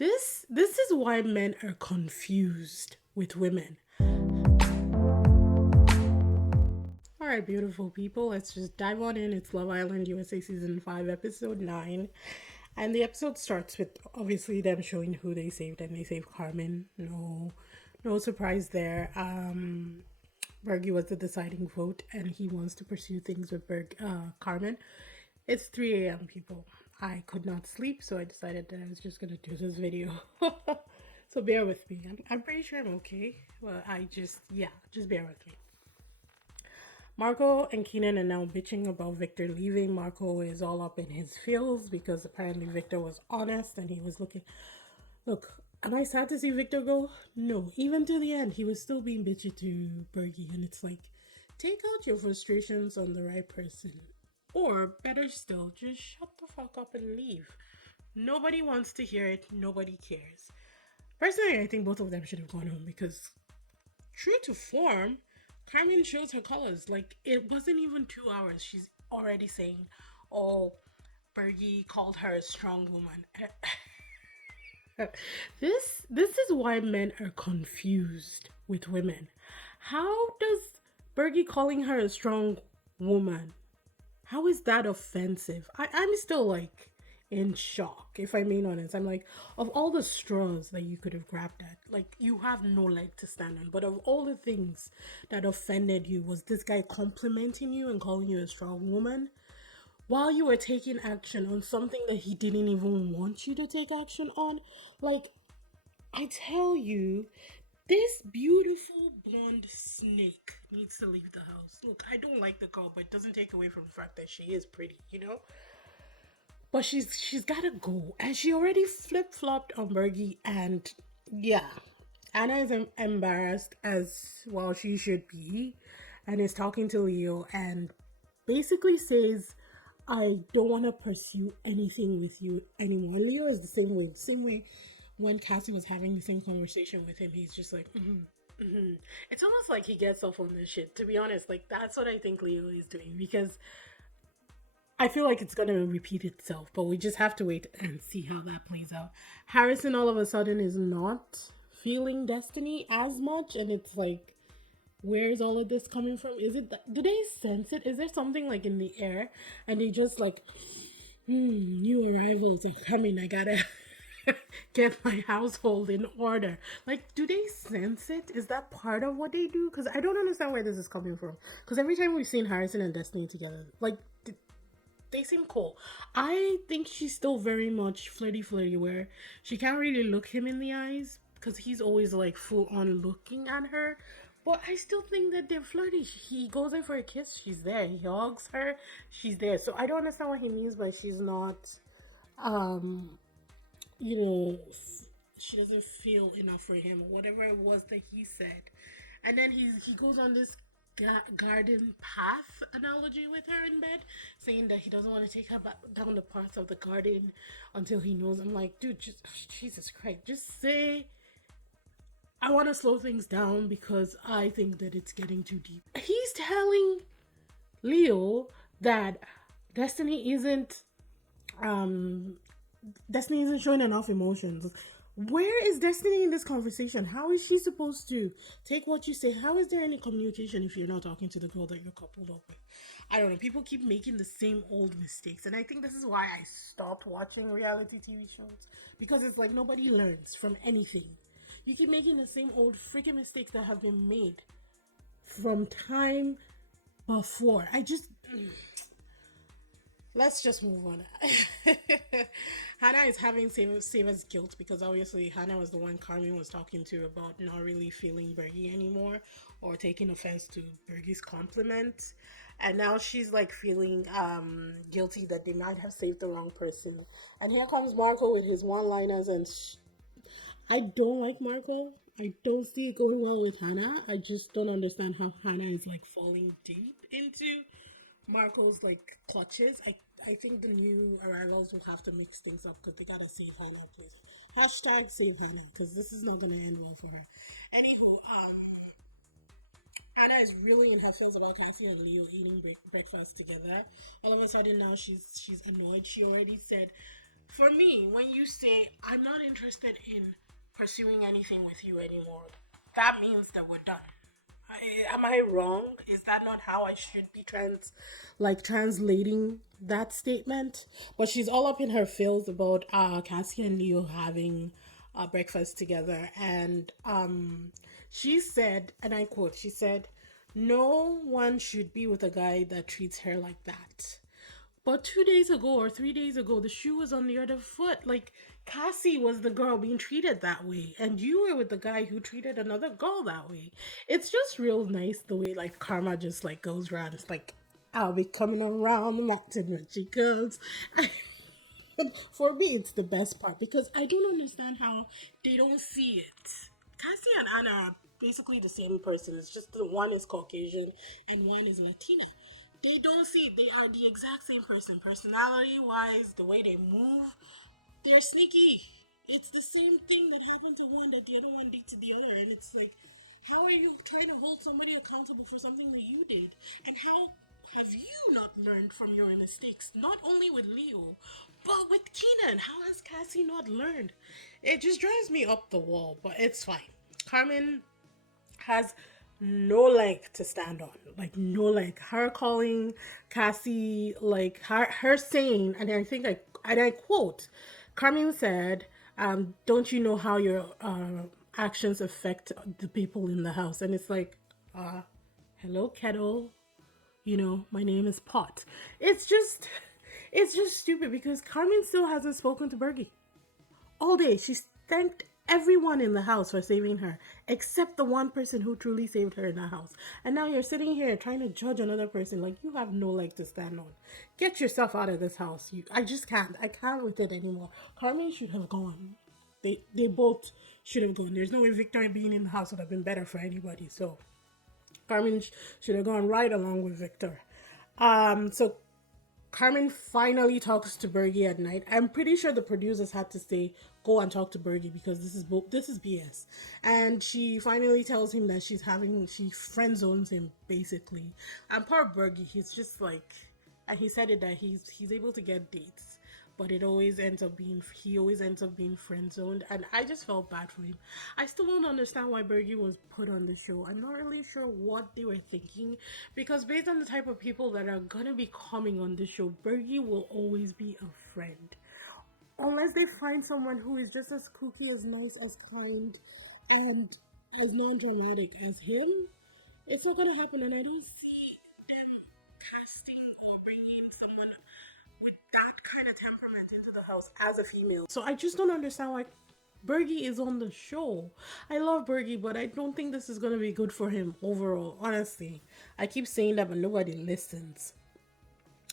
This is why men are confused with women. All right, beautiful people, let's just dive on in. It's Love Island USA season 5 episode 9. And the episode starts with obviously them showing who they saved, and they saved Carmen. No surprise there. Bergie was the deciding vote, and he wants to pursue things with Carmen. It's 3 a.m. people. I could not sleep, so I decided that I was just gonna do this video. So bear with me. I'm pretty sure I'm okay. Well, just bear with me. Marco and Keenan are now bitching about Victor leaving. Marco is all up in his feels because apparently Victor was honest and he was looking. Look, am I sad to see Victor go? No. Even to the end, he was still being bitchy to Bergie, and it's like, take out your frustrations on the right person. Or better still, just shut the fuck up and leave. Nobody wants to hear it. Nobody cares. Personally, I think both of them should have gone home because, true to form, Carmen shows her colors. Like, it wasn't even 2 hours. She's already saying, oh, Bergie called her a strong woman. This is why men are confused with women. How does Bergie calling her a strong woman, how is that offensive? I'm still like in shock, if I'm being honest. I'm like, of all the straws that you could have grabbed at, like, you have no leg to stand on. But of all the things that offended you, was this guy complimenting you and calling you a strong woman while you were taking action on something that he didn't even want you to take action on? Like, I tell you, this beautiful blonde snake needs to leave the house. Look, I don't like the girl, but it doesn't take away from the fact that she is pretty. But she's gotta go, and she already flip flopped on Bergie, and yeah, Anna is embarrassed as well. She should be, and is talking to Leo, and basically says, I don't want to pursue anything with you anymore. And Leo is the same way. The same way when Cassie was having the same conversation with him, he's just like, It's almost like he gets off on this shit. To be honest, like, that's what I think Leo is doing, because I feel like it's gonna repeat itself, but we just have to wait and see how that plays out. Harrison all of a sudden is not feeling Destiny as much, and it's like, where's all of this coming from? Is it do they sense it? Is there something like in the air, and they just like, new arrivals are coming, I gotta get my household in order? Like, do they sense it? Is that part of what they do? Because I don't understand where this is coming from, because every time we've seen Harrison and Destiny together, like, they seem cool. I think she's still very much flirty, where she can't really look him in the eyes because he's always like full on looking at her. But I still think that they're flirty. He goes in for a kiss, she's there. He hugs her, she's there. So I don't understand what he means by she's not, um, she doesn't feel enough for him, or whatever it was that he said. And then he goes on this garden path analogy with her in bed, saying that he doesn't want to take her back down the path of the garden until he knows. I'm like, dude, just Jesus Christ, just say, I want to slow things down because I think that it's getting too deep. He's telling Leo that Destiny isn't um Destiny isn't showing enough emotions. Where is Destiny in this conversation? How is she supposed to take what you say? How is there any communication if you're not talking to the girl that you're coupled up with? I don't know. People keep making the same old mistakes. And I think this is why I stopped watching reality TV shows. Because it's like nobody learns from anything. You keep making the same old freaking mistakes that have been made from time before. Let's just move on. Hannah is having save as guilt because obviously Hannah was the one Carmen was talking to about not really feeling Bergie anymore, or taking offense to Bergie's compliment. And now she's like feeling guilty that they might have saved the wrong person. And here comes Marco with his one-liners, and I don't like Marco. I don't see it going well with Hannah. I just don't understand how Hannah is like falling deep into Marco's like clutches. I think the new arrivals will have to mix things up because they gotta save Hannah, please. Hashtag save Hannah, because this is not gonna end well for her. Anywho, Anna is really in her feels about Cassie and Leo eating breakfast together. All of a sudden now she's annoyed. She already said For me, when you say I'm not interested in pursuing anything with you anymore, that means that we're done. Am I wrong? Is that not how I should be translating that statement? But she's all up in her feels about Cassie and Leo having breakfast together, and she said, and I quote, she said, "No one should be with a guy that treats her like that." But 2 days ago or 3 days ago, the shoe was on the other foot. Like, Cassie was the girl being treated that way, and you were with the guy who treated another girl that way. It's just real nice the way, like, karma just, like, goes around. It's like, I'll be coming around the mountain when she comes. For me, it's the best part because I don't understand how they don't see it. Cassie and Anna are basically the same person. It's just the one is Caucasian and one is Latina. They don't see it. They are the exact same person, personality wise, the way they move. They're sneaky. It's the same thing that happened to one that the other one did to the other. And it's like, how are you trying to hold somebody accountable for something that you did? And how have you not learned from your mistakes? Not only with Leo, but with Keenan. How has Cassie not learned? It just drives me up the wall, but it's fine. Carmen has no leg to stand on. Like no leg. Her calling Cassie, like her saying, and I quote, Carmen said, "Don't you know how your actions affect the people in the house?" And it's like, hello, kettle. My name is Pot. It's just, it's just stupid because Carmen still hasn't spoken to Bergie all day. She's thanked everyone in the house for saving her, except the one person who truly saved her in the house. And now you're sitting here trying to judge another person like you have no leg to stand on. Get yourself out of this house. I just can't. I can't with it anymore. Carmen should have gone. They both should have gone. There's no way Victor being in the house would have been better for anybody. So Carmen should have gone right along with Victor. So Carmen finally talks to Bergie at night. I'm pretty sure the producers had to say, "Go and talk to Bergie because this is BS." And she finally tells him that she friend zones him basically. And poor Bergie, he's just like, and he said it that he's able to get dates, but he always ends up being friend zoned, and I just felt bad for him. I still don't understand why Bergie was put on the show. I'm not really sure what they were thinking, because based on the type of people that are gonna be coming on the show, Bergie will always be a friend. Unless they find someone who is just as kooky, as nice, as kind, and as non-dramatic as him, it's not gonna happen. And I don't see them casting or bringing someone with that kind of temperament into the house as a female. So I just don't understand why Bergie is on the show. I love Bergie, but I don't think this is gonna be good for him overall. Honestly, I keep saying that, but nobody listens.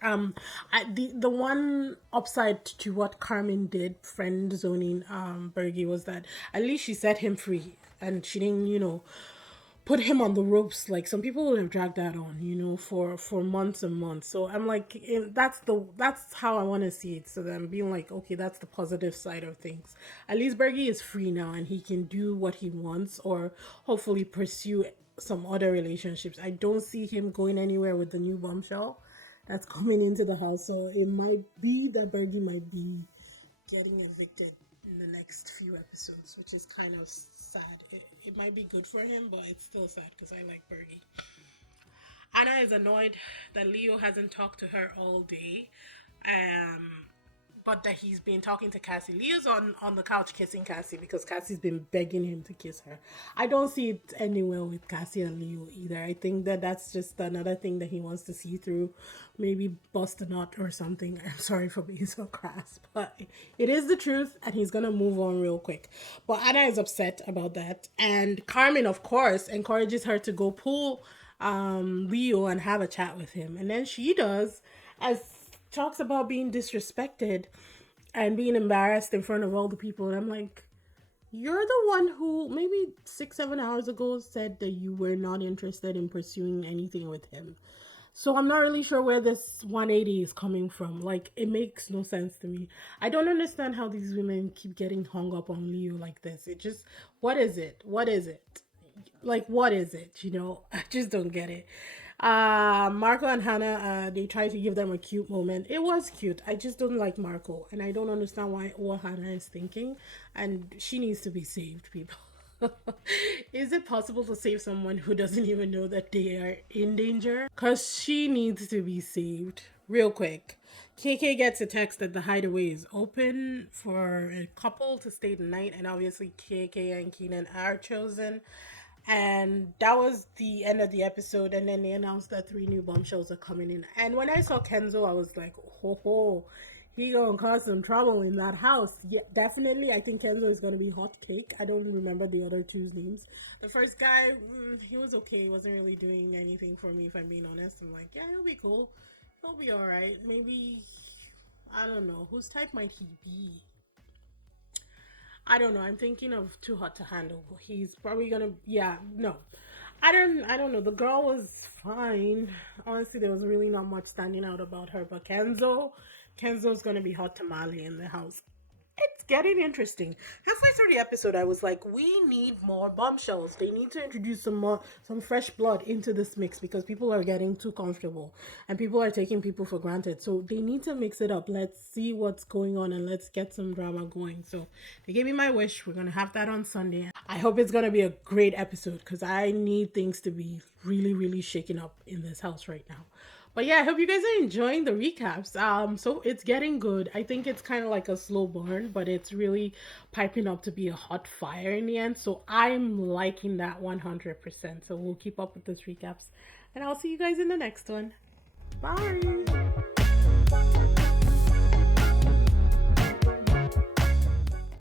The one upside to what Carmen did, friend zoning Bergie, was that at least she set him free, and she didn't, put him on the ropes. Like some people would have dragged that on, for months and months. So I'm like, that's how I want to see it. So then being like, okay, that's the positive side of things. At least Bergie is free now and he can do what he wants, or hopefully pursue some other relationships. I don't see him going anywhere with the new bombshell that's coming into the house. So it might be that Bergie might be getting evicted in the next few episodes, which is kind of sad. It might be good for him, but it's still sad because I like Bergie. Anna is annoyed that Leo hasn't talked to her all day. But that he's been talking to Cassie. Leo's on the couch kissing Cassie because Cassie's been begging him to kiss her. I don't see it anywhere with Cassie and Leo either. I think that that's just another thing that he wants to see through. Maybe bust a nut or something. I'm sorry for being so crass, but it is the truth and he's gonna move on real quick. But Anna is upset about that. And Carmen, of course, encourages her to go pull Leo and have a chat with him. And then she does, as talks about being disrespected and being embarrassed in front of all the people. And I'm like, you're the one who maybe 6-7 hours ago said that you were not interested in pursuing anything with him. So I'm not really sure where this 180 is coming from. Like, it makes no sense to me. I don't understand how these women keep getting hung up on Leo like this. It just, what is it? What is it? Like, what is it? I just don't get it. Marco and Hannah, they try to give them a cute moment. It was cute. I just don't like Marco, and I don't understand what Hannah is thinking. And she needs to be saved, people. Is it possible to save someone who doesn't even know that they are in danger? Because she needs to be saved. Real quick. KK gets a text that the hideaway is open for a couple to stay the night, and obviously KK and Keenan are chosen. And that was the end of the episode. And then they announced that 3 new bombshells are coming in. And when I saw Kenzo, I was like, ho ho, he gonna cause some trouble in that house. Yeah, definitely. I think Kenzo is gonna be hot cake. I don't remember the other two's names. The first guy, he was okay. He wasn't really doing anything for me, if I'm being honest. I'm like, yeah, he'll be cool. He'll be all right. Maybe, I don't know. Whose type might he be? I don't know. I'm thinking of Too Hot to Handle. He's probably gonna, yeah, no. I don't know. The girl was fine. Honestly, there was really not much standing out about her. But Kenzo's gonna be hot tamale in the house. It's getting interesting. Halfway through the episode, I was like, we need more bombshells. They need to introduce some fresh blood into this mix because people are getting too comfortable and people are taking people for granted. So they need to mix it up. Let's see what's going on and let's get some drama going. So they gave me my wish. We're gonna have that on Sunday. I hope it's gonna be a great episode because I need things to be really, really shaken up in this house right now. But yeah, I hope you guys are enjoying the recaps. So it's getting good. I think it's kind of like a slow burn, but it's really piping up to be a hot fire in the end. So I'm liking that 100%. So we'll keep up with those recaps, and I'll see you guys in the next one. Bye.